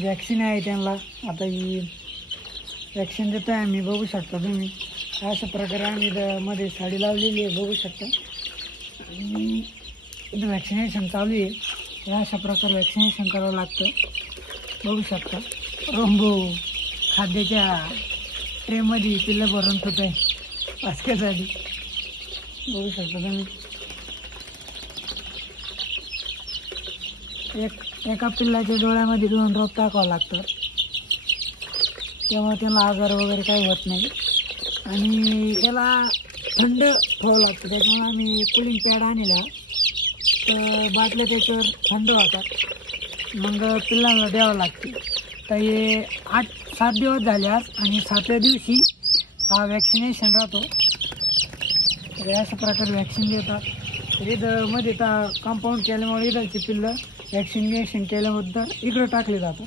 Vaccine आहे त्यांना. आता ही वॅक्सिन देतो आहे आम्ही, बघू शकता तुम्ही. अशा प्रकारे आम्ही मध्ये साडी लावलेली आहे, बघू शकता. आणि इथं वॅक्सिनेशन चालू आहे. अशा प्रकारे वॅक्सिनेशन करावं लागतं, बघू शकता. रोंबो खाद्याच्या ट्रेमध्ये पिल्लं भरून ठेवत आहे वाचक्यासाठी, बघू शकता तुम्ही. एका पिल्लाच्या डोळ्यामध्ये 2 ड्रॉप टाकावं लागतं, त्यामुळे त्याला आजार वगैरे काही होत नाही. आणि याला थंड ठेवावं लागतं, त्याच्यामुळे आम्ही कूलिंग पॅड आणला. तर बाटल्या त्याच्यावर थंड होतात, मग पिल्लांना द्यावं लागते. तर हे 8-7 दिवस झाले आज, आणि 7व्या दिवशी हा वॅक्सिनेशन राहतो. तर अशा प्रकारे वॅक्सिन देतात. तर इथं मध्ये कंपाऊंड केल्यामुळे इथलची पिल्लं वॅक्सिनेशन केल्याबद्दल इकडं टाकले जातात.